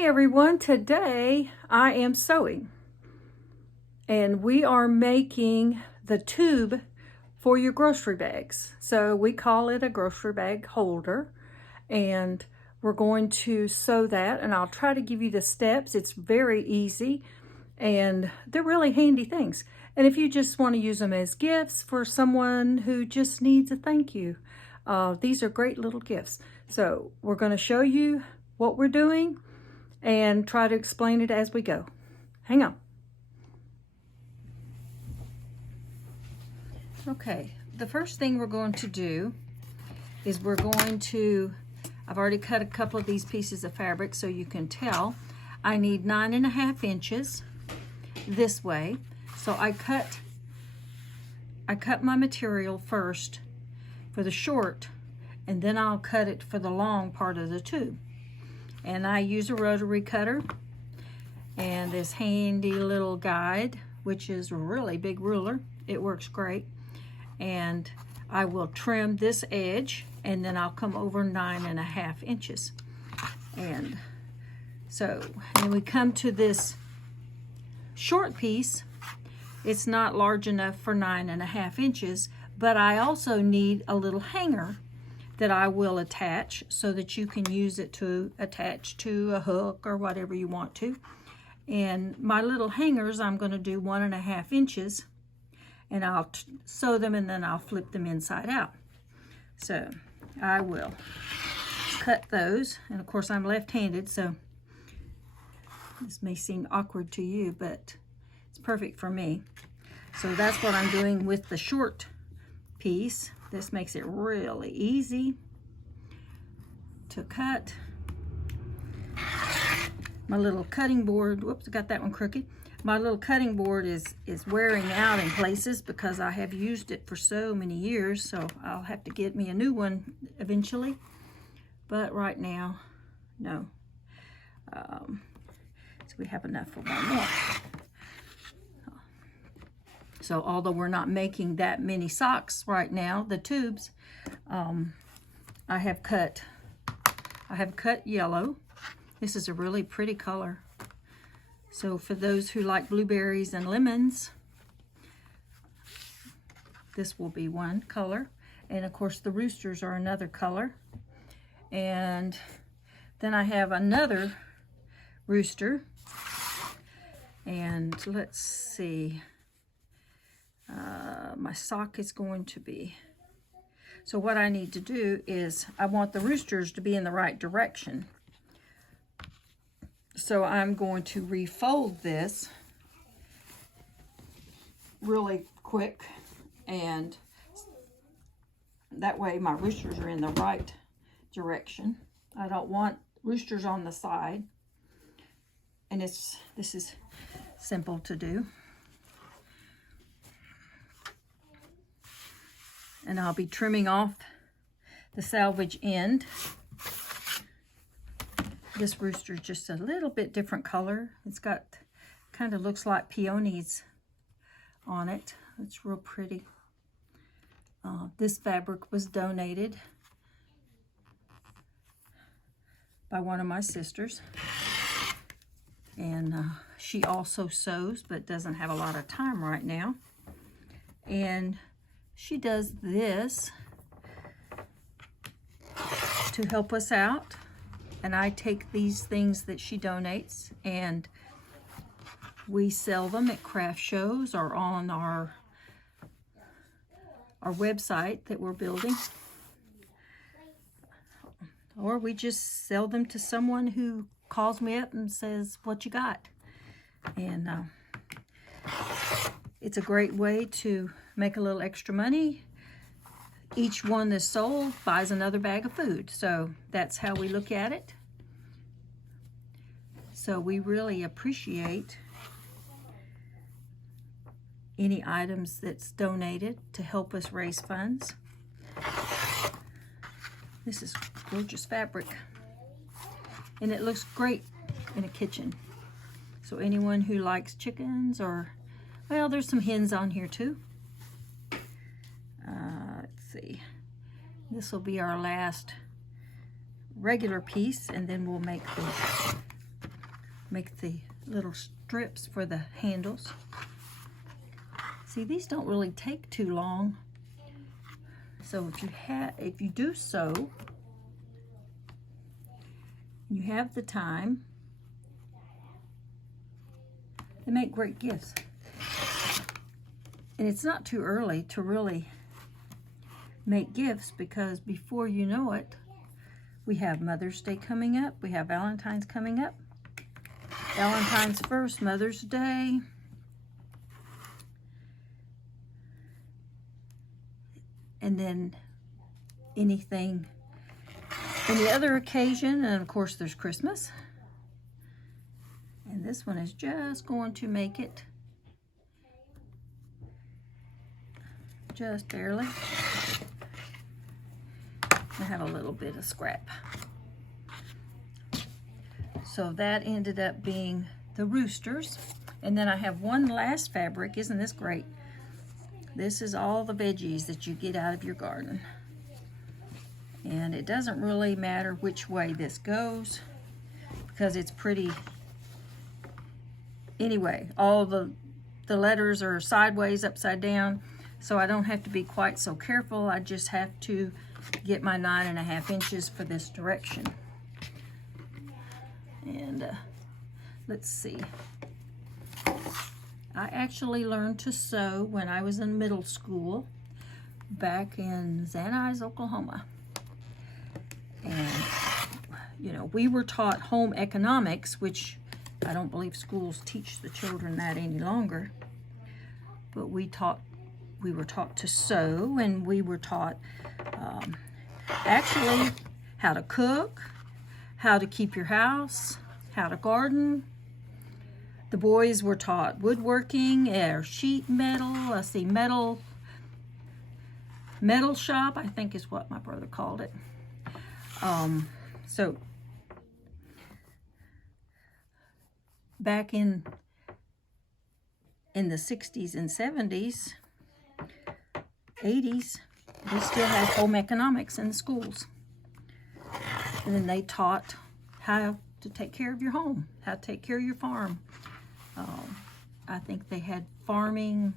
Hi everyone, today I am sewing and we are making the tube for your grocery bags. So we call it a grocery bag holder and we're going to sew that, and I'll try to give you the steps. It's very easy and they're really handy things. And if you just want to use them as gifts for someone who just needs a thank you, these are great little gifts. So we're going to show you what we're doing and try to explain it as we go. Hang on. Okay, the first thing we're going to do is I've already cut a couple of these pieces of fabric so you can tell. I need 9.5 inches this way. So I cut my material first for the short, and then I'll cut it for the long part of the tube. And I use a rotary cutter and this handy little guide, which is a really big ruler. It works great. And I will trim this edge, and then I'll come over 9.5 inches. And so when we come to this short piece, it's not large enough for 9.5 inches, but I also need a little hanger that I will attach so that you can use it to attach to a hook or whatever you want to. And my little hangers, I'm going to do 1.5 inches, and I'll sew them and then I'll flip them inside out. So I will cut those, and of course I'm left-handed, so this may seem awkward to you, but it's perfect for me. So that's what I'm doing with the short piece. This makes it really easy to cut. My little cutting board, whoops, I got that one crooked. My little cutting board is wearing out in places because I have used it for so many years, so I'll have to get me a new one eventually. But right now, no. So we have enough for one more. So although we're not making that many socks right now, the tubes, I have cut yellow. This is a really pretty color. So for those who like blueberries and lemons, this will be one color. And of course the roosters are another color. And then I have another rooster. And let's see. My sock is going to be, so what I need to do is I want the roosters to be in the right direction. So I'm going to refold this really quick, and that way my roosters are in the right direction. I don't want roosters on the side, and this is simple to do. And I'll be trimming off the salvage end. This rooster is just a little bit different color. It's got, kind of looks like peonies on it. It's real pretty. This fabric was donated by one of my sisters. And she also sews, but doesn't have a lot of time right now. And she does this to help us out, and I take these things that she donates and we sell them at craft shows or on our website that we're building, or we just sell them to someone who calls me up and says, "What you got?" And it's a great way to make a little extra money. Each one that's sold buys another bag of food. So that's how we look at it. So we really appreciate any items that's donated to help us raise funds. This is gorgeous fabric, and it looks great in a kitchen. So anyone who likes chickens, or, well, there's some hens on here too. Let's see. This will be our last regular piece, and then we'll make the make the little strips for the handles. See, these don't really take too long. So if you do sew, you have the time, they make great gifts. And it's not too early to really make gifts, because before you know it, we have Mother's Day coming up, we have Valentine's coming up. Valentine's first, Mother's Day. And then any other occasion, and of course there's Christmas. And this one is just going to make it just barely. I have a little bit of scrap. So that ended up being the roosters. And then I have one last fabric. Isn't this great? This is all the veggies that you get out of your garden. And it doesn't really matter which way this goes, because it's pretty. Anyway, all the letters are sideways, upside down, so I don't have to be quite so careful. I just have to get my 9.5 inches for this direction. And let's see. I actually learned to sew when I was in middle school back in Van Nuys, Oklahoma. And, you know, we were taught home economics, which I don't believe schools teach the children that any longer. But we were taught to sew, and we were taught actually how to cook, how to keep your house, how to garden. The boys were taught woodworking or sheet metal. Let's see, metal shop, I think is what my brother called it. So back in the 60s and 70s, 80s, we still had home economics in the schools. And then they taught how to take care of your home, how to take care of your farm. I think they had farming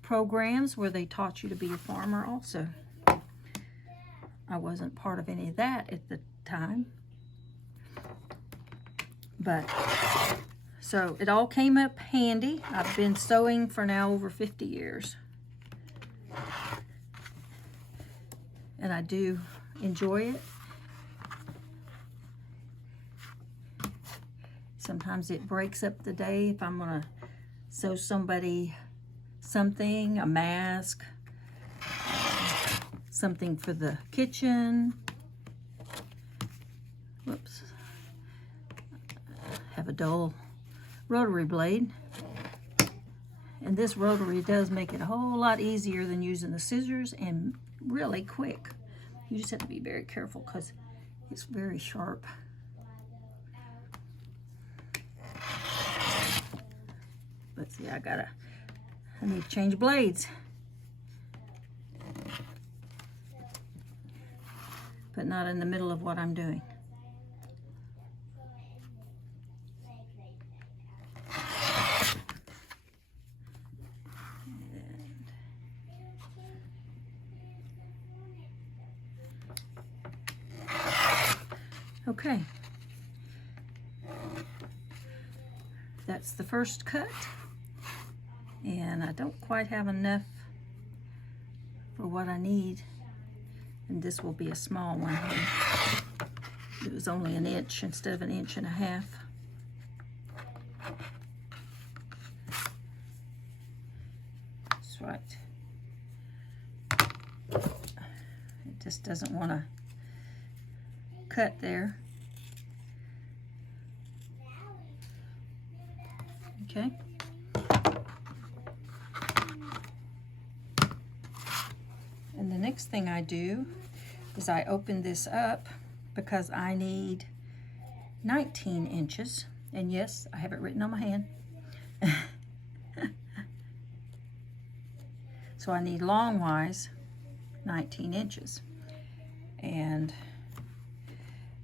programs where they taught you to be a farmer also. I wasn't part of any of that at the time. But, so it all came up handy. I've been sewing for now over 50 years. And I do enjoy it. Sometimes it breaks up the day if I'm gonna sew somebody something, a mask, something for the kitchen. Whoops. Have a dull rotary blade. And this rotary does make it a whole lot easier than using the scissors, and really quick. You just have to be very careful because it's very sharp. Let's see, I need to change blades. But not in the middle of what I'm doing. Okay. That's the first cut. And I don't quite have enough for what I need. And this will be a small one. It was only an inch instead of an 1.5 inches. That's right. It just doesn't want to cut there. Okay. And the next thing I do is I open this up because I need 19 inches. And yes, I have it written on my hand. So I need longwise 19 inches. And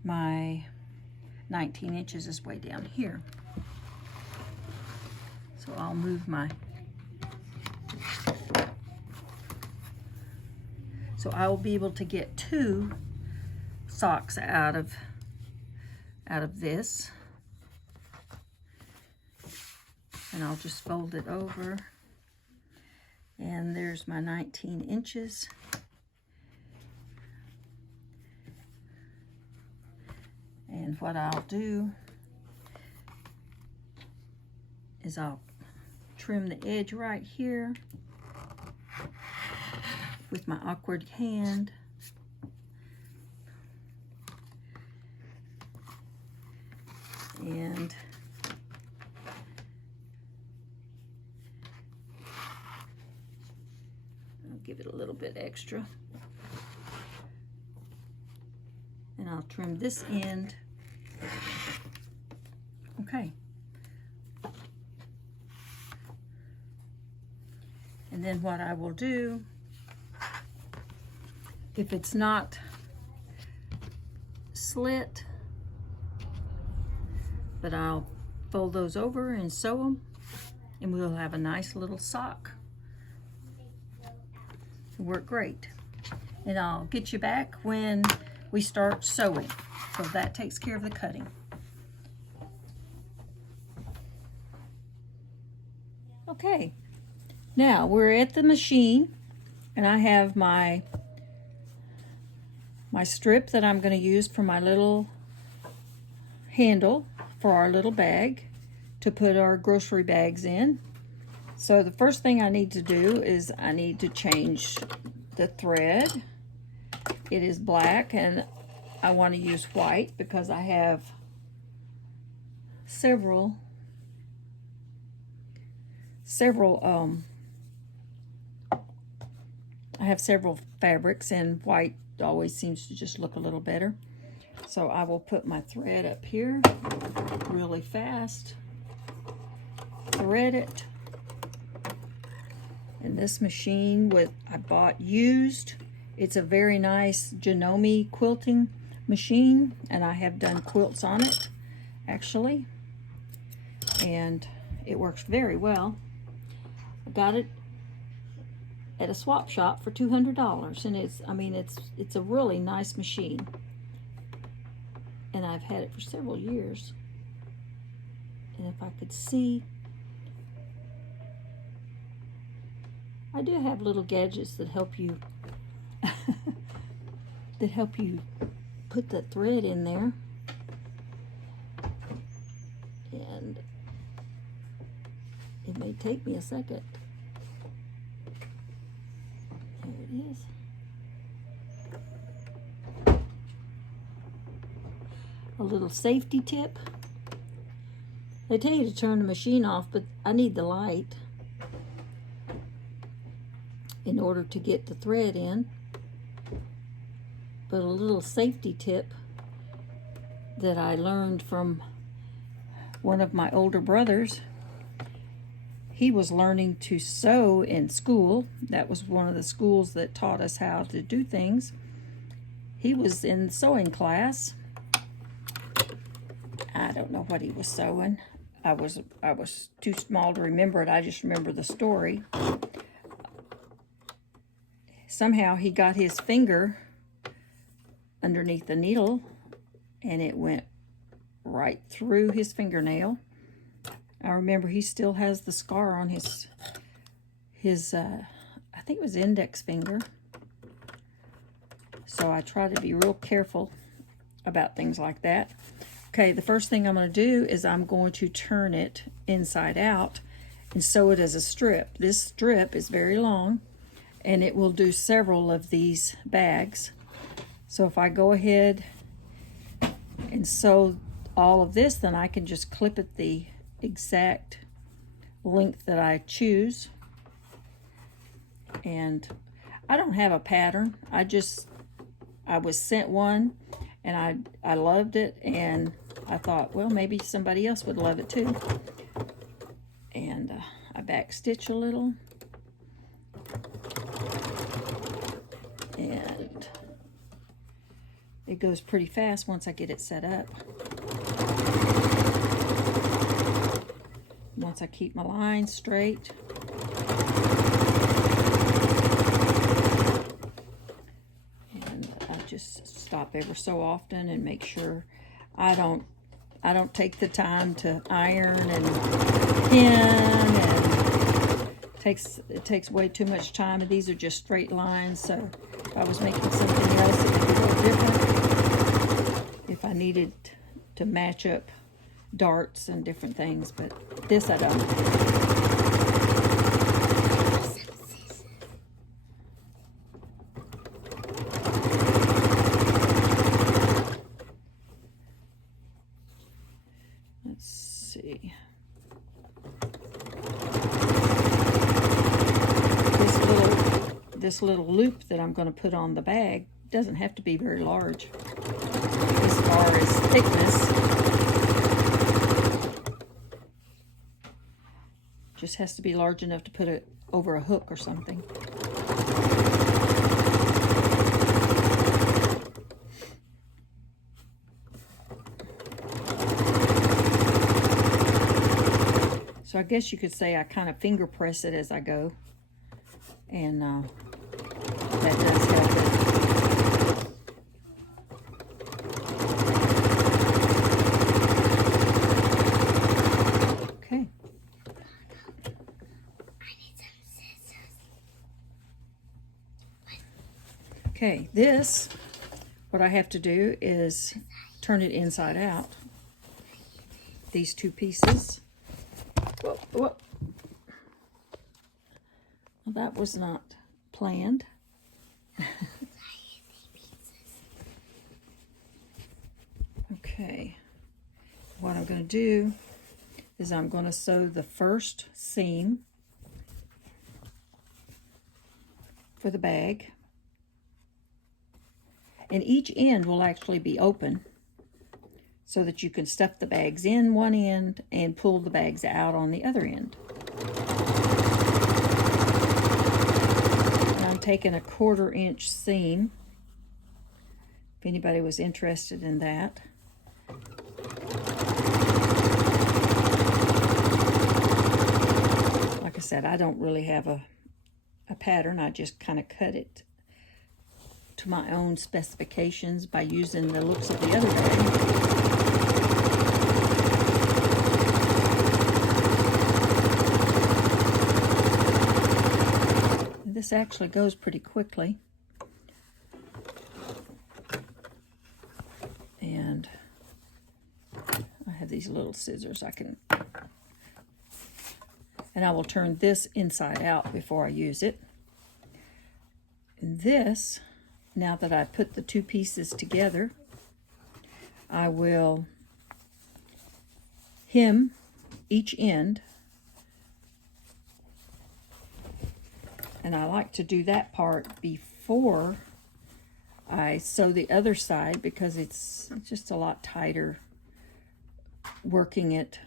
my 19 inches is way down here. So I'll move my, so I will be able to get 2 socks out of this. And I'll just fold it over. And there's my 19 inches. And what I'll do is I'll trim the edge right here with my awkward hand. And I'll give it a little bit extra. And I'll trim this end. Okay. And then what I will do, if it's not slit, but I'll fold those over and sew them, and we'll have a nice little sock. It'll work great. And I'll get you back when we start sewing. So that takes care of the cutting. Okay, now we're at the machine, and I have my strip that I'm going to use for my little handle for our little bag to put our grocery bags in. So the first thing I need to do is I need to change the thread. It is black, and I want to use white because I have several fabrics, and white always seems to just look a little better. So I will put my thread up here really fast, thread it. And this machine I bought used. It's a very nice Janome quilting machine, and I have done quilts on it actually, and it works very well. I got it at a swap shop for $200, and it's a really nice machine, and I've had it for several years. And if I could see, I do have little gadgets that help you put the thread in there, and it may take me a second. There it is. A little safety tip. They tell you to turn the machine off, but I need the light in order to get the thread in. But a little safety tip that I learned from one of my older brothers. He was learning to sew in school. That was one of the schools that taught us how to do things. He was in sewing class. I don't know what he was sewing. I was too small to remember it. I just remember the story. Somehow he got his finger underneath the needle, and it went right through his fingernail. I remember he still has the scar on his I think it was index finger. So I try to be real careful about things like that. Okay, the first thing I'm going to do is I'm going to turn it inside out and sew it as a strip. This strip is very long, and it will do several of these bags. So if I go ahead and sew all of this, then I can just clip it the exact length that I choose. And I don't have a pattern. I was sent one, and I loved it, and I thought, well, maybe somebody else would love it too. And I back stitch a little, and it goes pretty fast once I get it set up. allowance. I keep my lines straight. And I just stop ever so often and make sure I don't take the time to iron and pin, and it takes way too much time, and these are just straight lines. So if I was making something else, it would be a little different if I needed to match up darts and different things, but this I don't. Let's see. This little loop that I'm going to put on the bag doesn't have to be very large as far as thickness. Just has to be large enough to put it over a hook or something. So I guess you could say I kind of finger press it as I go, and that does help it. Okay. Okay, this, what I have to do is turn it inside out. These two pieces. Whoa, whoa. Well, that was not planned. Okay, what I'm going to do is I'm going to sew the first seam for the bag, and each end will actually be open so that you can stuff the bags in one end and pull the bags out on the other end. And I'm taking a 1/4 inch seam, if anybody was interested in that. Like I said, I don't really have a pattern. I just kind of cut it to my own specifications by using the looks of the other bag. This actually goes pretty quickly. And I have these little scissors and I will turn this inside out before I use it. And this, now that I put the two pieces together, I will hem each end. And I like to do that part before I sew the other side, because it's just a lot tighter working it.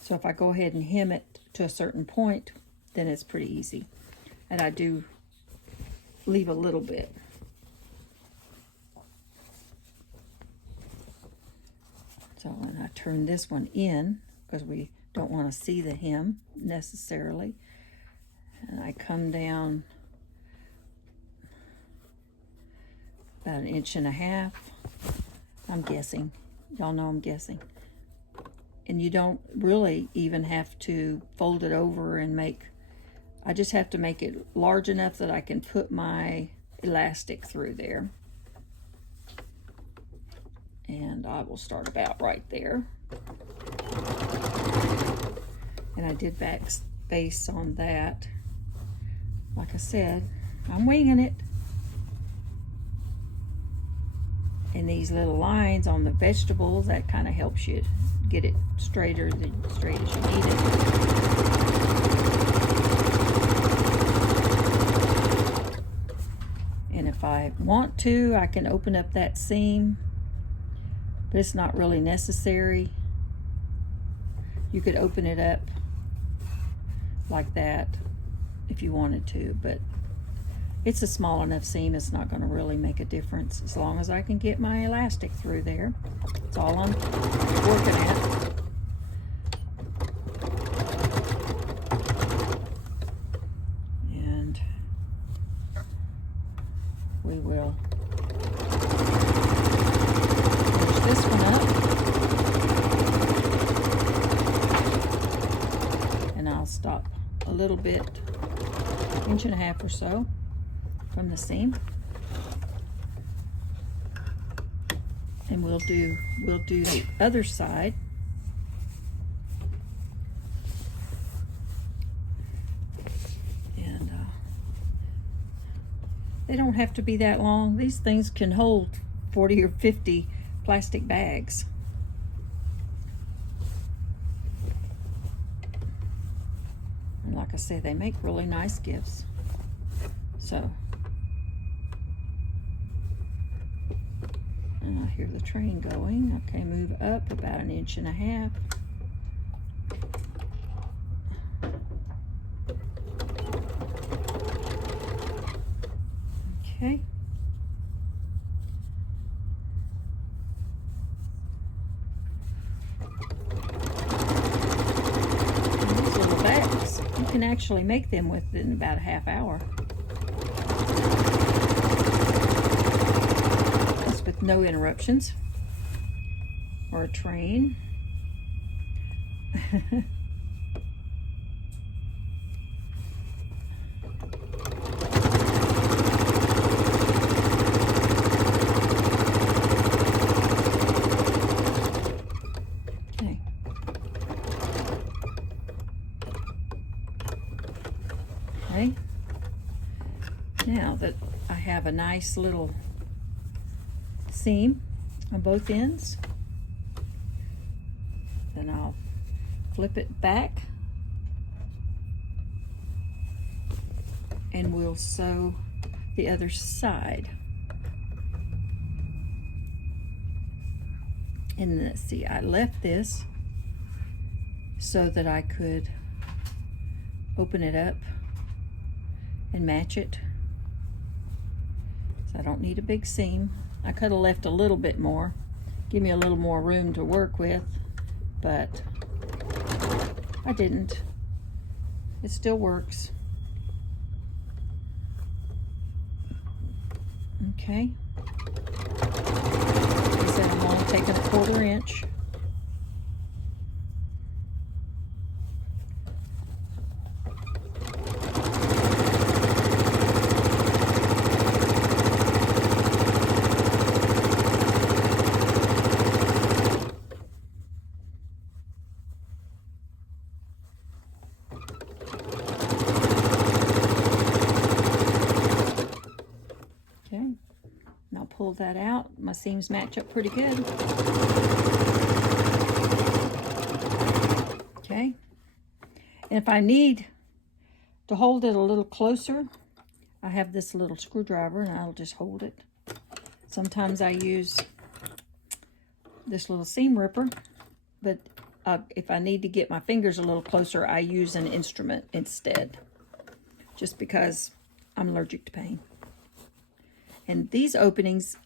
So if I go ahead and hem it to a certain point, then it's pretty easy. And I do leave a little bit. So, and I turn this one in because we don't want to see the hem necessarily. And I come down about 1.5 inches. I'm guessing. Y'all know I'm guessing. And you don't really even have to fold it over and I just have to make it large enough that I can put my elastic through there. And I will start about right there. And I did back space on that. Like I said, I'm winging it. And these little lines on the vegetables, that kind of helps you get it straight as you need it. And if I want to, I can open up that seam, but it's not really necessary. You could open it up like that if you wanted to, but it's a small enough seam, it's not going to really make a difference as long as I can get my elastic through there. That's all I'm working at. little bit, 1.5 inches or so from the seam. And we'll do the other side. And they don't have to be that long. These things can hold 40 or 50 plastic bags. And like I say, they make really nice gifts. So, and I hear the train going. Okay, move up about 1.5 inches. Okay. And these little bags, you can actually make them within about a half hour. Just with no interruptions. Or a train. Okay, now that I have a nice little seam on both ends, then I'll flip it back and we'll sew the other side. And let's see, I left this so that I could open it up and match it. So I don't need a big seam. I could have left a little bit more, give me a little more room to work with, but I didn't. It still works. Okay. Like I said, I'm only taking 1/4 inch. Okay, now pull that out. My seams match up pretty good. Okay, and if I need to hold it a little closer, I have this little screwdriver and I'll just hold it. Sometimes I use this little seam ripper, but if I need to get my fingers a little closer, I use an instrument instead, just because I'm allergic to pain. And these openings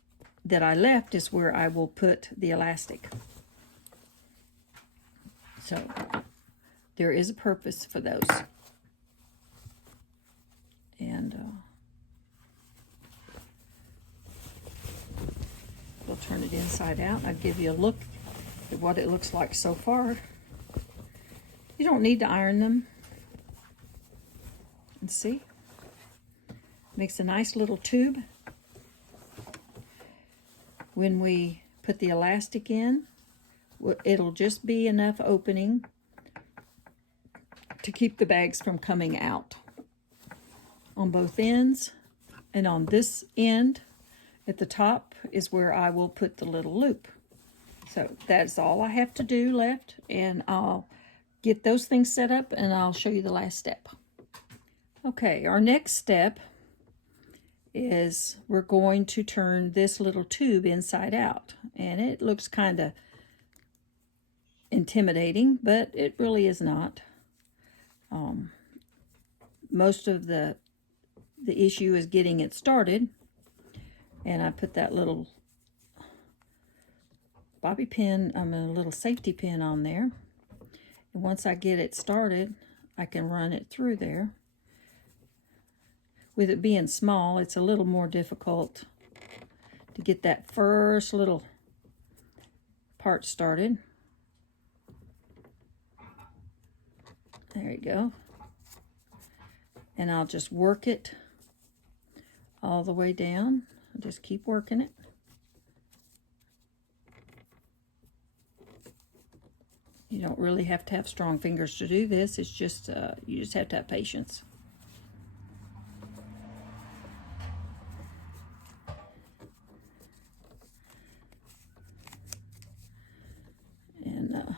that I left is where I will put the elastic. So there is a purpose for those. And we'll turn it inside out. I'll give you a look at what it looks like so far. You don't need to iron them. And see? Makes a nice little tube. When we put the elastic in, it'll just be enough opening to keep the bags from coming out on both ends. And on this end at the top is where I will put the little loop. So that's all I have to do left, and I'll get those things set up and I'll show you the last step. Okay, our next step is we're going to turn this little tube inside out, and it looks kind of intimidating, but it really is not. Most of the issue is getting it started, and I put that little bobby pin, a little safety pin on there, and once I get it started, I can run it through there. With it being small, it's a little more difficult to get that first little part started. There you go. And I'll just work it all the way down. I'll just keep working it. You don't really have to have strong fingers to do this. It's just, you just have to have patience. And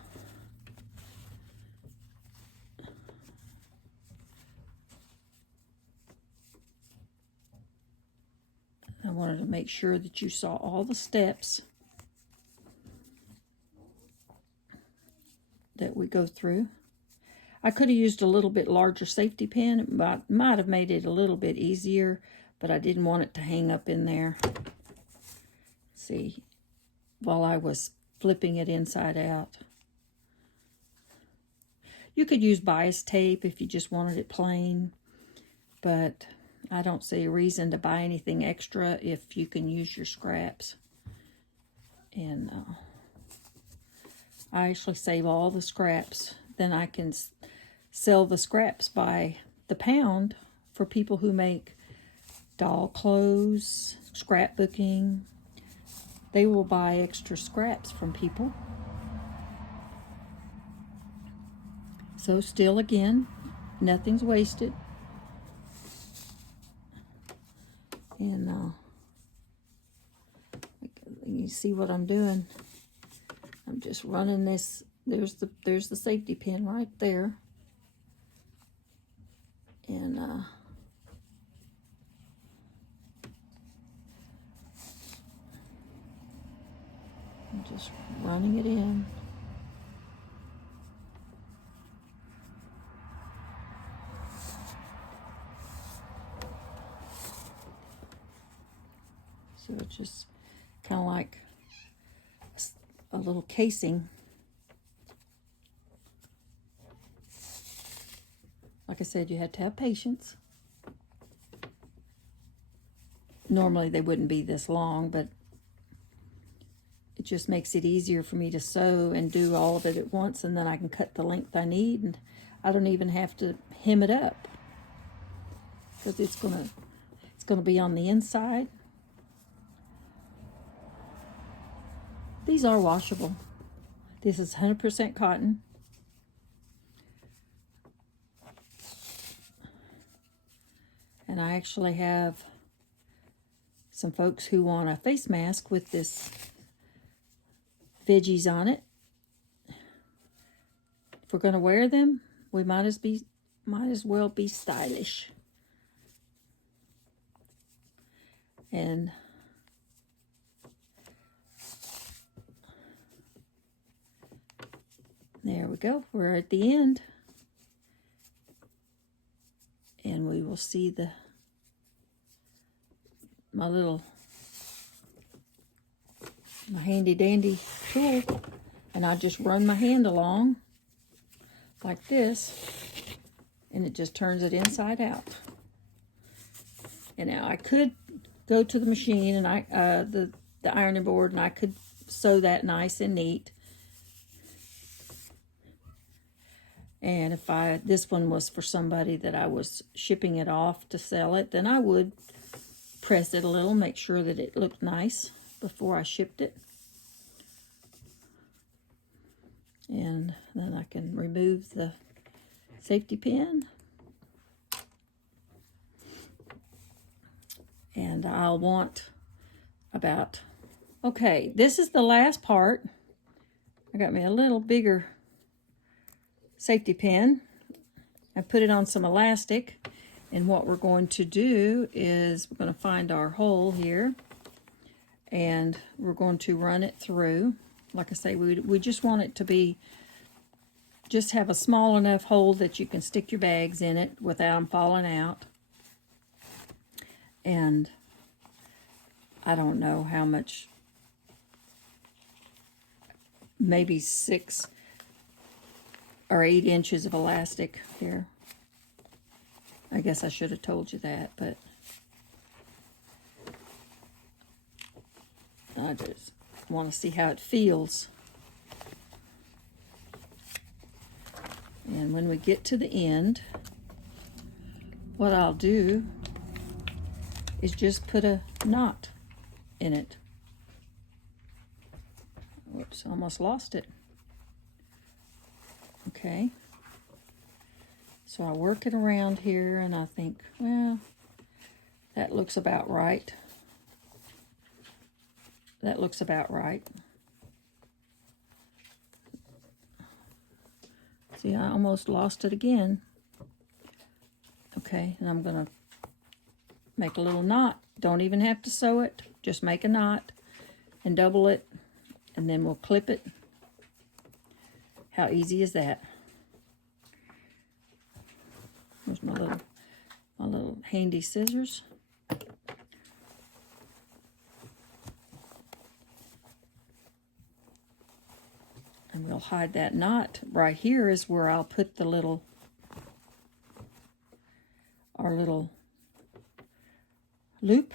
I wanted to make sure that you saw all the steps that we go through. I could have used a little bit larger safety pin. It might have made it a little bit easier, but I didn't want it to hang up in there. See, while I was flipping it inside out. You could use bias tape if you just wanted it plain, but I don't see a reason to buy anything extra if you can use your scraps. And I actually save all the scraps. Then I can sell the scraps by the pound for people who make doll clothes, scrapbooking. They will buy extra scraps from people. So still, again, nothing's wasted. And you see what I'm doing. I'm just running this. There's the safety pin right there. And I'm just running it in. So it's just kind of like a little casing. Like I said, you had to have patience. Normally they wouldn't be this long, but it just makes it easier for me to sew and do all of it at once, and then I can cut the length I need, and I don't even have to hem it up, because it's gonna be on the inside. These are washable. This is 100% cotton. And I actually have some folks who want a face mask with this veggies on it. If we're going to wear them, we might as well be stylish. And there we go. We're at the end. And we will see my handy dandy tool, and I just run my hand along like this, and it just turns it inside out. And now I could go to the machine and the ironing board, and I could sew that nice and neat. And if this one was for somebody that I was shipping it off to sell it, then I would press it a little, make sure that it looked nice before I shipped it. And then I can remove the safety pin. And I'll want okay, this is the last part. I got me a little bigger safety pin. I put it on some elastic, and what we're going to do is we're going to find our hole here, and we're going to run it through. Like I say, we just want it to just have a small enough hole that you can stick your bags in it without them falling out. And I don't know how much, maybe 6 or 8 inches of elastic here. I guess I should have told you that, but I just want to see how it feels. And when we get to the end, what I'll do is just put a knot in it. Whoops, almost lost it. Okay. So I work it around here and I think, well, that looks about right. That looks about right. See, I almost lost it again. Okay, and I'm gonna make a little knot. Don't even have to sew it. Just make a knot and double it, and then we'll clip it. How easy is that? Here's my little handy scissors. And we'll hide that knot. Right here is where I'll put the our little loop.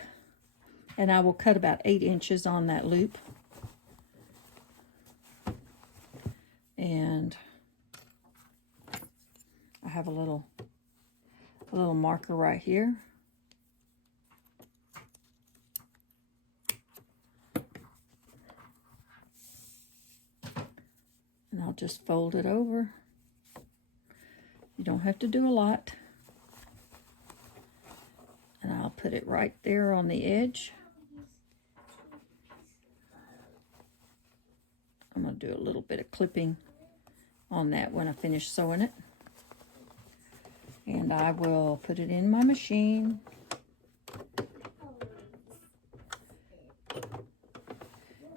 And I will cut about 8 inches on that loop. And I have a little marker right here. And I'll just fold it over. You don't have to do a lot. And I'll put it right there on the edge. I'm going to do a little bit of clipping on that when I finish sewing it. And I will put it in my machine.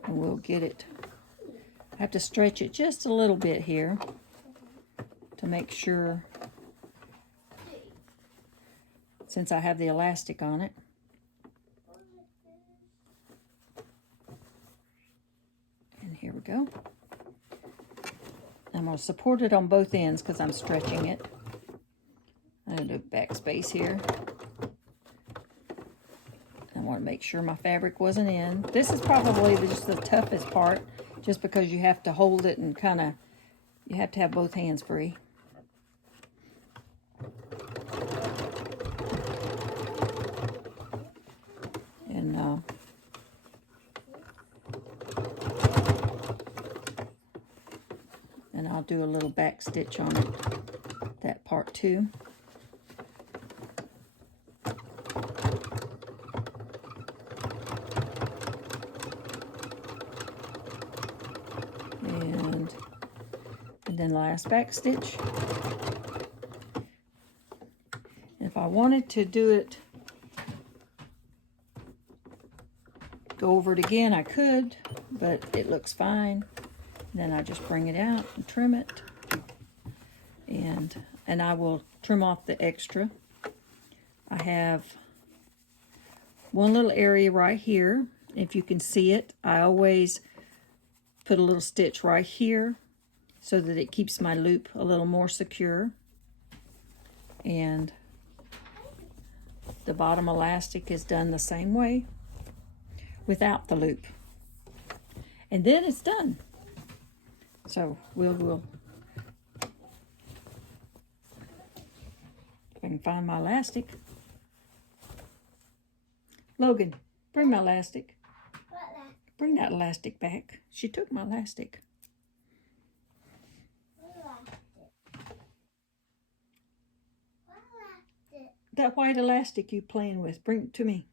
And we'll get it. I have to stretch it just a little bit here to make sure, since I have the elastic on it. And here we go. I'm going to support it on both ends because I'm stretching it. I'm going to do backspace here. I want to make sure my fabric wasn't in. This is probably just the toughest part, just because you have to hold it and kind of, you have to have both hands free. And I'll do a little back stitch on it, that part too. And then last back stitch. And if I wanted to do it, go over it again, I could, but it looks fine. Then I just bring it out and trim it. And I will trim off the extra. I have one little area right here. If you can see it, I always put a little stitch right here so that it keeps my loop a little more secure. And the bottom elastic is done the same way without the loop. And then it's done. So we'll if I can find my elastic. Logan, bring my elastic. Bring that elastic back. She took my elastic. That white elastic you playing with, bring it to me.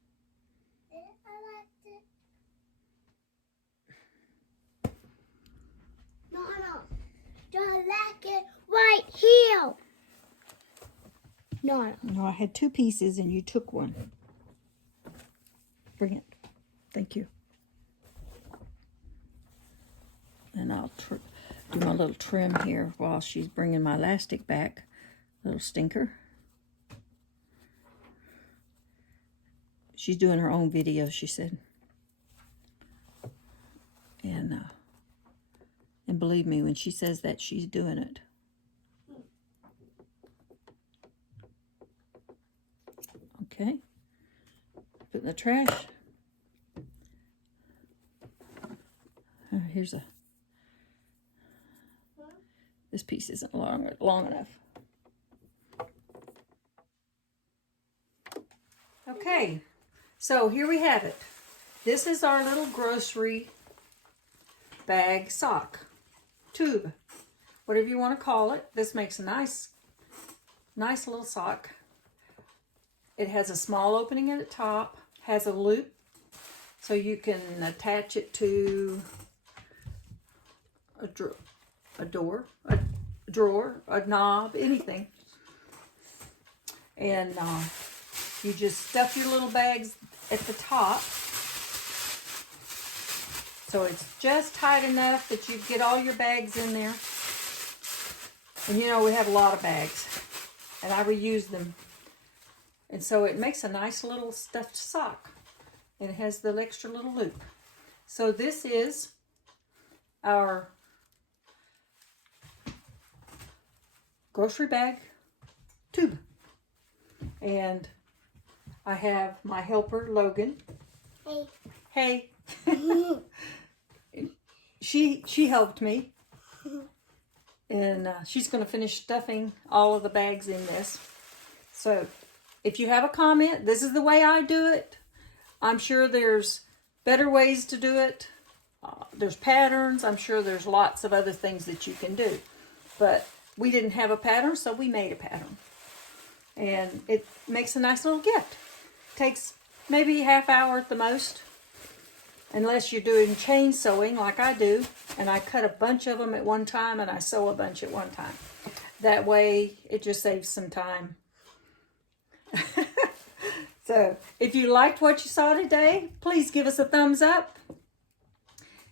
No. The elastic right here. No. No, I had 2 pieces and you took one. Bring it. Thank you. And I'll do my little trim here while she's bringing my elastic back. Little stinker. She's doing her own video, she said. And believe me, when she says that, she's doing it. Okay. Put in the trash. Here's this piece isn't long enough. Okay, so here we have it. This is our little grocery bag sock, tube, whatever you want to call it. This makes a nice little sock. It has a small opening at the top, has a loop, so you can attach it to a drawer, a knob, anything. And you just stuff your little bags at the top. So it's just tight enough that you get all your bags in there. And you know, we have a lot of bags, and I reuse them. And so it makes a nice little stuffed sock. And it has the extra little loop. So this is our grocery bag tube. And I have my helper, Logan. Hey. Hey. She helped me. And she's going to finish stuffing all of the bags in this. So if you have a comment, this is the way I do it. I'm sure there's better ways to do it. There's patterns. I'm sure there's lots of other things that you can do. But we didn't have a pattern, so we made a pattern. And it makes a nice little gift. Takes maybe half hour at the most. Unless you're doing chain sewing like I do. And I cut a bunch of them at one time and I sew a bunch at one time. That way it just saves some time. So if you liked what you saw today, please give us a thumbs up.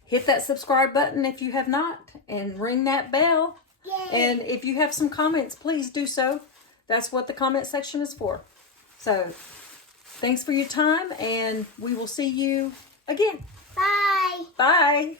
Hit that subscribe button if you have not. And ring that bell. Yay. And if you have some comments, please do so. That's what the comment section is for. So thanks for your time and we will see you again. Bye. Bye.